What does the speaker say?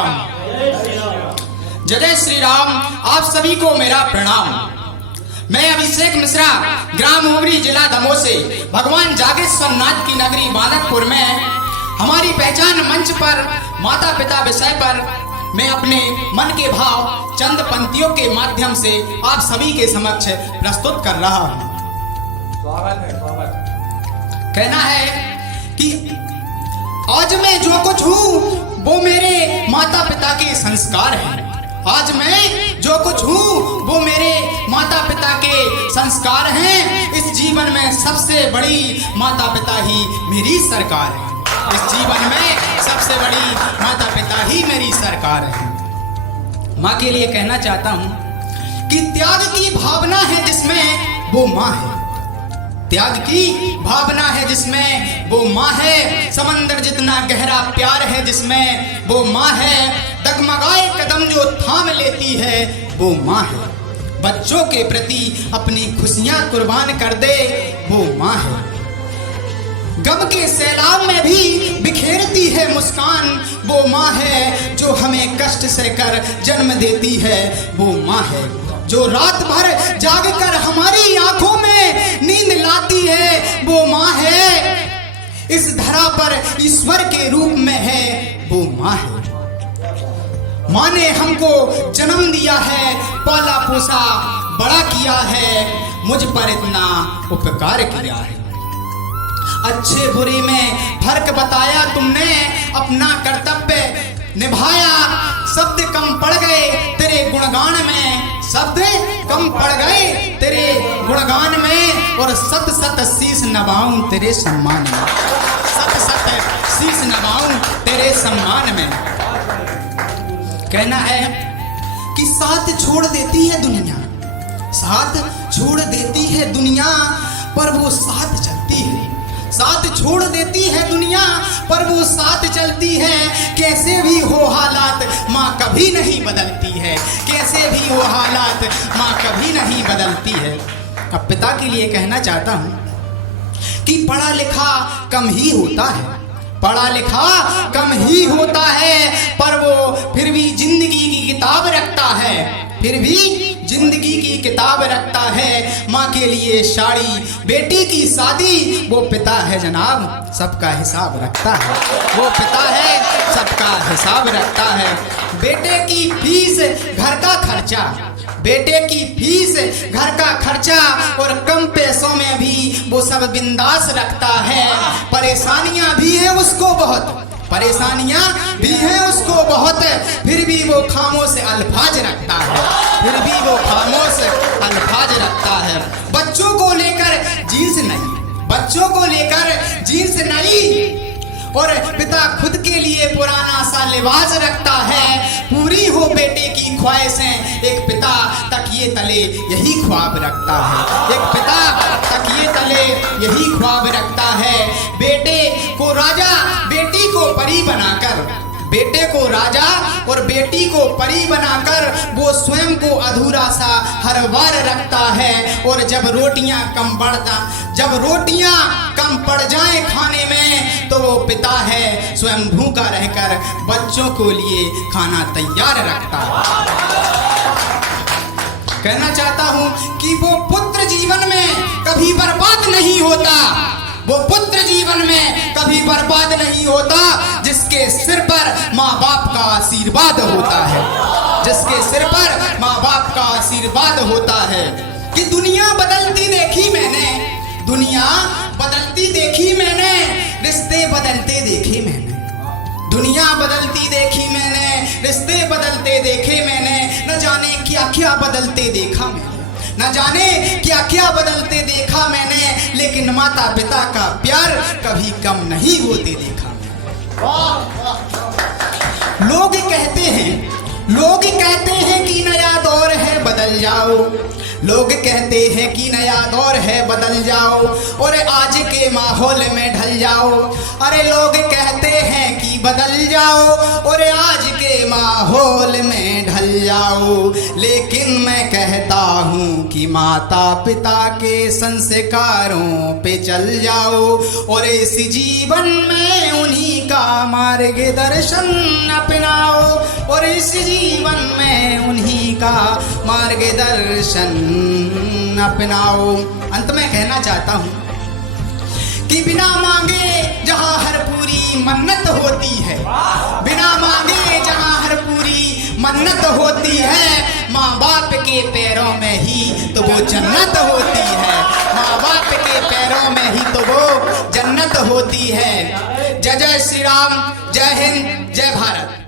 राम। जय श्री राम। आप सभी को मेरा प्रणाम। मैं अभिषेक मिश्रा, ग्राम उमरी, जिला दमोह से भगवान जागेश्वर नाथ की नगरी बालकपुर में हमारी पहचान मंच पर माता पिता विषय पर मैं अपने मन के भाव चंद पंक्तियों के माध्यम से आप सभी के समक्ष प्रस्तुत कर रहा हूँ। स्वागत है, स्वागत। कहना है कि आज मैं जो कुछ हूँ वो मेरे माता पिता के संस्कार हैं। आज मैं जो कुछ हूँ वो मेरे माता पिता के संस्कार हैं। इस जीवन में सबसे बड़ी माता पिता ही मेरी सरकार है। इस जीवन में सबसे बड़ी माता पिता ही मेरी सरकार है। माँ के लिए कहना चाहता हूँ कि त्याग की भावना है जिसमें वो माँ है। त्याग की भावना है जिसमें वो माँ है। समंदर जितना गहरा प्यार है जिसमें वो माँ है। डगमगाए कदम जो थाम लेती है वो माँ है। बच्चों के प्रति अपनी खुशियां कुर्बान कर दे वो माँ है। गम के सैलाब में भी बिखेरती है मुस्कान वो माँ है। जो हमें कष्ट सहकर जन्म देती है वो माँ है। जो रात भर जागकर हमारी आंखों में नींद लाती है वो माँ है। इस धरा पर ईश्वर के रूप में है वो माँ है। माँ ने हमको जन्म दिया है, पाला पोसा बड़ा किया है, मुझ पर इतना उपकार किया है। अच्छे बुरे में फर्क बताया तुमने, अपना कर्तव्य निभाया। शब्द कम पड़ गए तेरे गुणगान में, शब्द कम पड़ गए तेरे गुणगान में। और सत सत शीश नवाऊं तेरे सम्मान में, सत सत शीश नवाऊं तेरे सम्मान में। कहना है कि साथ छोड़ देती है दुनिया, साथ छोड़ देती है दुनिया पर वो साथ चलती है। साथ छोड़ देती है दुनिया पर वो साथ चलती है। कैसे भी हो हालात माँ कभी नहीं बदलती है। कैसे भी हो हालात माँ कभी नहीं बदलती है। अब पिता के लिए कहना चाहता हूँ कि पढ़ा लिखा कम ही होता है, पढ़ा लिखा कम ही होता है, पर वो फिर भी जिंदगी की किताब रखता है, फिर भी जिंदगी की किताब रखता है। माँ के लिए साड़ी, बेटी की शादी, वो पिता है जनाब सबका हिसाब रखता है। वो पिता है सबका हिसाब रखता है। बेटे की फीस, घर का खर्चा, बेटे की फीस, घर का खर्चा और कम पैसों में भी वो सब बिंदास रखता है। परेशानियां भी है उसको बहुत, परेशानियां भी हैं उसको बहुत, फिर भी वो खामोश अल्फाज रखता है, फिर भी वो खामोश अल्फाज रखता है। बच्चों को लेकर जीन्स नहीं, बच्चों को लेकर जीन्स नहीं, और पिता खुद के लिए पुराना सा लिबास रखता है। पूरी हो बेटे की ख्वाहिशें, एक पिता तकिए तले यही ख्वाब रखता है। एक पिता तकिए तले यही ख्वाब रखता है। बेटे को राजा, बेटी को परी बनाकर, बेटे को राजा और बेटी को परी बनाकर वो स्वयं को अधूरा सा हर बार रखता है। और जब रोटियां कम पड़ जाएं खाने में तो वो पिता है स्वयं भूखा रहकर बच्चों को लिए खाना तैयार रखता है। कहना चाहता हूं कि वो पुत्र जीवन में कभी बर्बाद नहीं होता, वो पुत्र जीवन में कभी बर्बाद नहीं होता जिसके सिर पर माँ बाप का आशीर्वाद होता है, जिसके सिर पर माँ बाप का आशीर्वाद होता है। कि दुनिया बदलती देखी मैंने, दुनिया बदलती देखी मैंने, रिश्ते बदलते देखे मैंने, दुनिया बदलती देखी मैंने, रिश्ते बदलते देखे मैंने। न जाने क्या क्या बदलते देखा मैंने, न जाने क्या क्या बदलते देखा मैंने, लेकिन माता पिता का प्यार कभी कम नहीं होते देखा मैंने। लोग कहते हैं कि नया दौर है बदल जाओ, लोग कहते हैं कि नया दौर है बदल जाओ और आज के माहौल में ढल जाओ। अरे लोग कहते हैं कि बदल जाओ और आज के माहौल में ढल जाओ, लेकिन मैं कहता हूँ कि माता पिता के संस्कारों पे चल जाओ और इस जीवन में उन्हीं का मार्गदर्शन अपनाओ। और इस जीवन में उन्हीं का मार्गदर्शन अपनाओ। अंत में कहना चाहता हूँ कि बिना मांगे जहाँ हर पूरी मन्नत होती है, बिना मांगे जहाँ हर पूरी मन्नत होती है, माँ बाप के पैरों में ही तो वो जन्नत होती है, माँ बाप के पैरों में ही तो वो जन्नत होती है। जय जय श्री राम, जय हिंद, जय भारत।